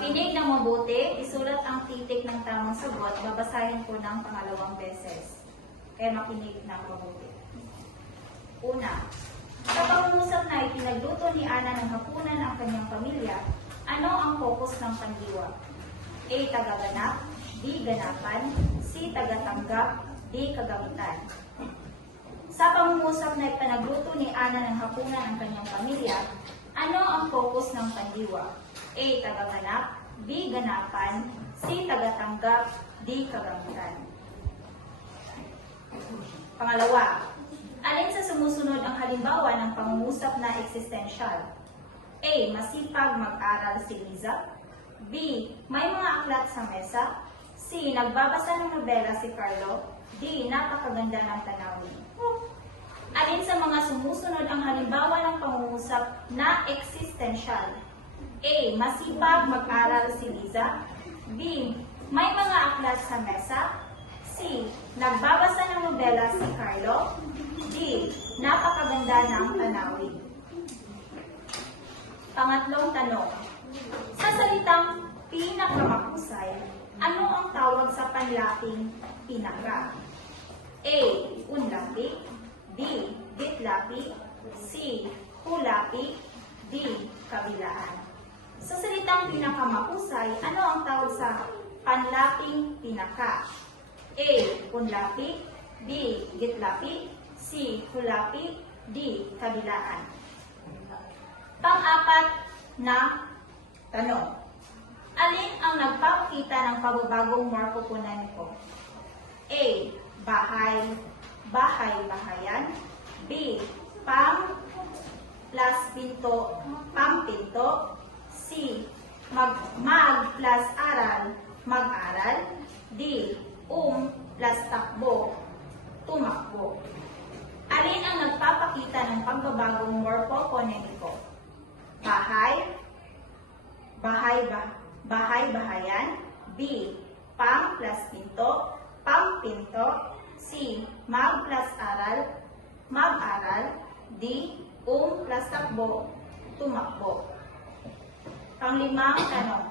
Makinig ng mabuti, isulat ang titik ng tamang sagot, babasahin ko ng pangalawang beses. Kaya makinig ng mabuti. Una, sa pangungusap na itinagluto ni Ana ng hapunan ang kanyang pamilya, ano ang focus ng pandiwa? A. Tagaganap, B. Ganapan, C. Tagatanggap, D. Kagamitan. Sa pangungusap na itinagluto ni Ana ng hapunan ang kanyang pamilya, ano ang focus ng pandiwa? A. Tagaganap, B. Ganapan, C. Tagatanggap, D. Kagamitan. Pangalawa, alin sa sumusunod ang halimbawa ng pangungusap na existential? A. Masipag mag-aral si Liza, B. May mga aklat sa mesa, C. Nagbabasa ng nobela si Carlo, D. Napakaganda ng tanawin. Alin sa mga sumusunod ang halimbawa ng pangungusap na existential? A. Masipag mag-aral si Liza, B. May mga aklat sa mesa, C. Nagbabasa ng nobela si Carlo, D. Napakaganda ng tanawin. Pangatlong tanong. Sa salitang pinakamahusay, ano ang tawag sa panlaping pinaka? A. Unlapi, B. Gitlapi, C. Hulapi, D. Kabilaan. Sa salitang pinakamahusay, ano ang tawag sa panlaping pinaka? A. Unlapi, B. Gitlapi, C. Hulapi, D. Kabilaan. Pang-apat na tanong. Alin ang nagpapakita ng pababagong morphophonemico? A. Bahay, bahay-bahayan, B. Pam plus pinto, pampinto, C. Mag plus aral, mag-aral, D. Plus takbo, tumakbo. Alin ang nagpapakita ng pagbabagong morphophonemico? Bahay, bahay-bahayan, B. Pam plus pinto, pampinto, C. Mag plus aral, mag-aral, D. Plus takbo, tumakbo. Panglimang tanong.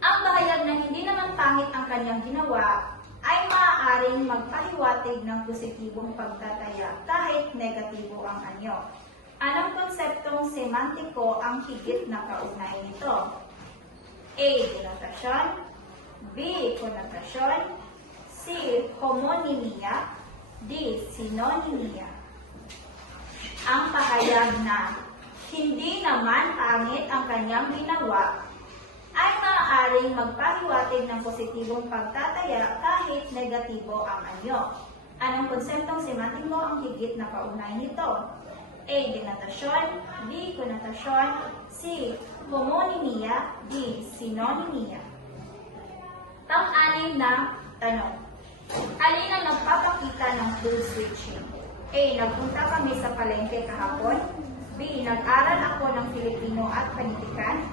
Ang bahayag na hindi naman pangit ang kanyang ginawa ay maaaring magpahiwatig ng positibong pagtataya kahit negatibo ang anyo. Anong konseptong semantiko ang higit na kaugnay nito? A. Denotasyon, B. Konotasyon, C. Homonimia, D. Sinonimia. Ang pahayag na hindi naman pangit ang kanyang ginawa ay maaaring magpahiwatig ng positibong pagtataya kahit negatibo ang anyo. Anong konseptong semantiko ang higit na kaugnay nito? A. Denotasyon, B. Konotasyon, C. Homonimia, D. Sinonimia. Pang-anim na tanong. Alin ang nagpapakita ng code switching? A. Nagpunta kami sa palengke kahapon, B. Nag-aral ako ng Filipino at Panitikan,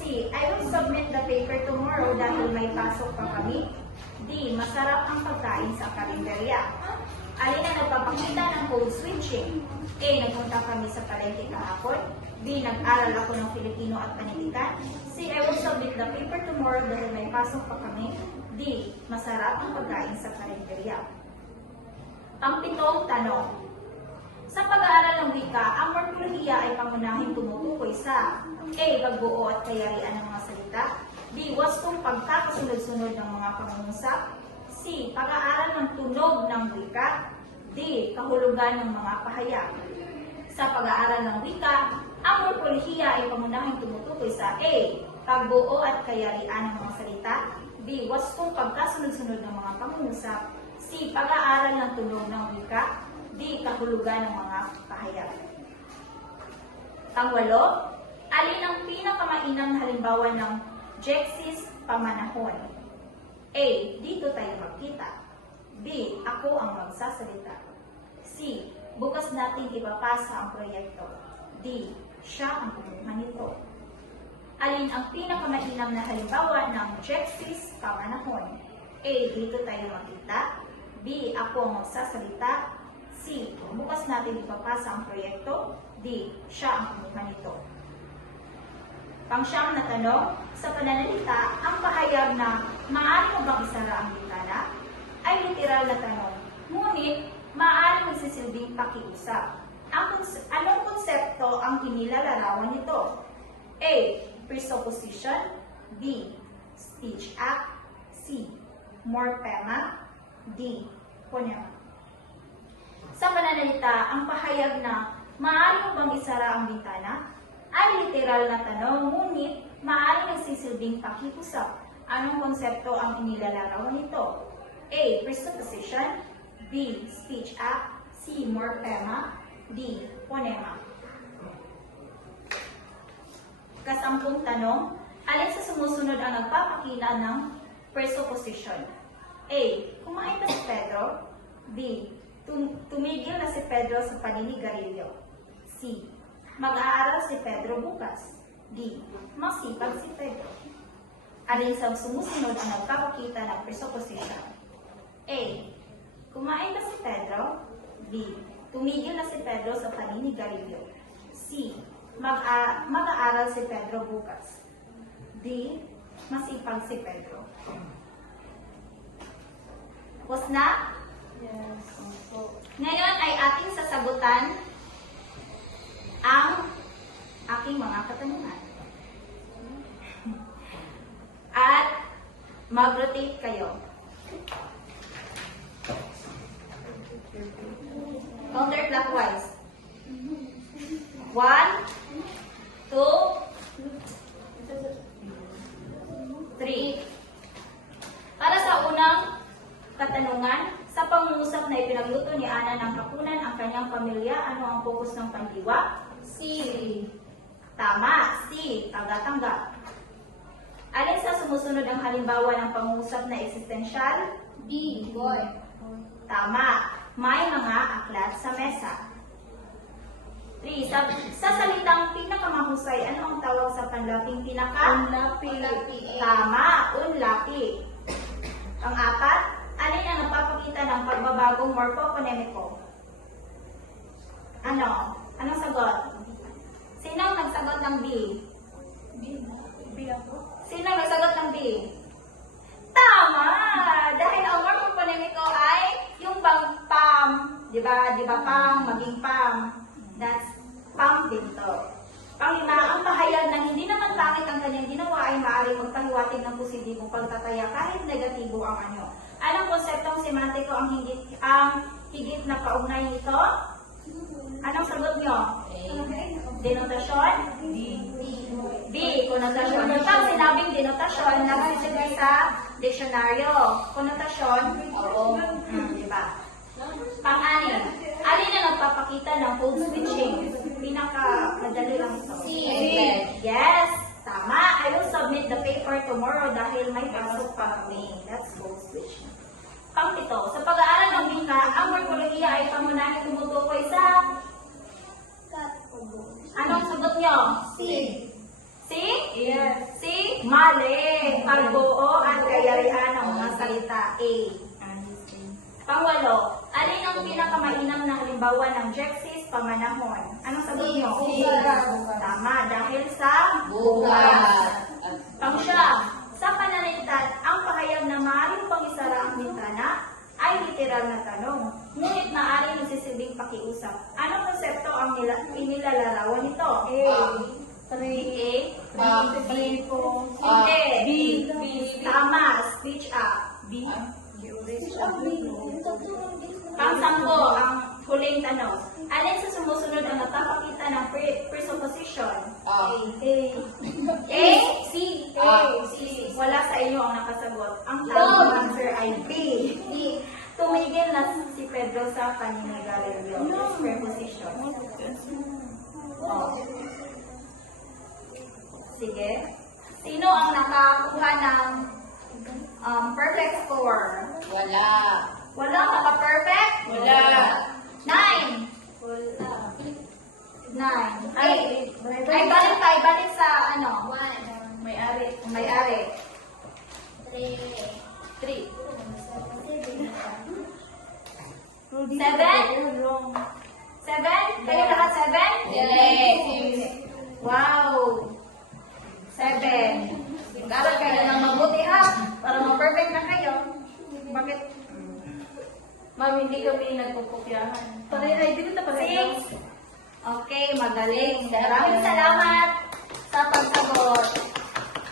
C. I will submit the paper tomorrow dahil may pasok pa kami, D. Masarap ang pagkain sa karinderya. Alin ang nagpapakita ng code switching? A. Nagpunta kami sa palengke kahapon, B. Nag-aral ako ng Filipino at Panitikan, C. I will submit the paper tomorrow dahil may pasok pa kami, D. Masarap ang pagkain sa karinderya. Pang-pitong tanong. Sa pag-aaral ng wika, ang morpolohiya ay pangunahing tumutukoy sa A. Pagbuo at kayarian ng mga salita, B. Wastong pagkakasunod-sunod ng mga pangungusap, C. Pag-aaral ng tunog ng wika, D. Kahulugan ng mga pahayag. Sa pag-aaral ng wika, ang morpolohiya ay pangunahing tumutukoy sa A. Pagbuo at kayarian ng mga salita, B. Wastong pagkasunod-sunod ng mga pangungusap, C. Pag-aaral ng tunog ng wika, D. Kahulugan ng mga pahayag. Pangwalo, alin ang pinakamainam na halimbawa ng Jexis pamanahon? A. Dito tayo magkita. B. Ako ang magsasalita. C. Bukas natin ipapasa ang proyekto. D. Siya ang kumuha nito. Alin ang pinakamainam na halimbawa ng Jexis pamanahon? A. Dito tayo magkita. B. Ako ang magsasalita. C. Bukas natin ipapasa ang proyekto. D. Siya ang kumuha nito. Pang-siyam na tanong, sa pananalita, ang pahayag na maaari mo bang isara ang bintana ay literal na tanong. Ngunit, maaari magsisilbing pakiusap. Anong konsepto ang inilalarawan nito? A. Presupposition. B. Speech act. C. Morphema. D. Phonema. Sa pananalita, ang pahayag na maaari mo bang isara ang bintana ay literal na tanong, ngunit maaari nagsisilbing pakiusap. Anong konsepto ang inilalarawan nito? A. Presupposition. B. Speech act. C. Morphema. D. Phonema. Kasampung tanong, alin sa sumusunod ang nagpapakita ng presupposition? A. Kumain ba si Pedro? B. Tumigil na si Pedro sa paninigarilyo. C. Mag-aaral si Pedro bukas. D. Masipag si Pedro. Alin sa sumusunod ang nagpapakita ng presupposition? A. Kumain ba si Pedro? B. Tumigil na si Pedro sa paninigarilyo. C. Mag-aaral si Pedro bukas. D. Masipag si Pedro. Tapos na? Yes. Ngayon ay ating sasagutan ang aking mga katanungan. At mag-rotate kayo. Counterclockwise. 1, 2, 3. Para sa unang katanungan, sa pangungusap na ipinagluto ni Ana ng hapunan ang kanyang pamilya, ano ang focus ng pandiwa? C. Tama. C. Tangga-tangga. Alin sa sumusunod ang halimbawa ng pangungusap na eksistensyal? B. Boy. Tama. May mga aklat sa mesa. 3. Sa salitang pinakamahusay, ano ang tawag sa panlaping pinaka? Unlapi. Tama. Unlapi. Pang-apat, alin ang nagpapakita ng pagbabagong morphophonemico? Ano? Anong sagot? Sino ang nagsagot ng B? B ako. Sino ang nagsagot ng B? Tama! Dahil ang morphophonemico ay yung bang pam. Di ba? Di ba pam? Maging pam. That's pam din to. Panglima, ang pahayag na hindi naman pangit ang kanyang ginawa ay maaaring magpahiwatig ng positibong pagtataya kahit negatibo ang anyo. Anong konseptong semantiko ang higit na kaugnay nito? Anong sagot nyo? Denotasyon? B. Konotasyon. Pag sinabing denotasyon, nagsisilbi sa diksyonaryo. Konotasyon? Oo. Diba? Pang-anim, alin na nagpapakita ng code switching? Pinaka-madali lang ito. C. Yes! Tama! I will submit the paper tomorrow dahil may pasok pa kami. That's code switching. Pang-pito, sa pag-aaral ng bingka, ang morpolohiya ay pangunahing tumutukoy sa... Anong sagot nyo? C. C? Yes. C? Mali! Pagbuo at kayarihan ng mga salita. A. Pangwalo, alin ang pinakamainam na halimbawa ng Jexis pamanahon? Anong sagot nyo? C. Tama, dahil sa Bukas. Pang-siyam, sa pananalitan, ang pahayag na maaaring pangisara ang bintana ay literal na tanong. Ngunit maaaring nagsisilbing pakiusap. Anong konsepto ang inilalarawan nito? A. 3A. B. Hindi. B. Tama. Speech up. B. Pang-sampo, ang huling tanong. Alin sa sumusunod ang nagpapakita ng presupposition? A. A? C. A. C. Wala sa inyo ang nakasagot. Ang tamang answer ay B. Tumigil na si Pedro sa paninigarilyo. Preposition. Oh. Sige. Sino ang nakakuha ng perfect score? Wala. Wala naka-perfect? Wala. 9. Wala. 9. Ay, balik sa ano? May-ari. May-ari. 3. 3. 7? 7? Kayo lahat 7? Yes. Wow! Ma'am, hindi kami nagpupukyahan. Ay, dito na pala. 6. Okay, magaling. Maraming salamat sa pagsagot.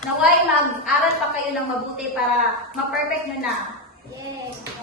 Naway, mag-aral pa kayo ng mabuti para ma-perfect nyo na. Yes.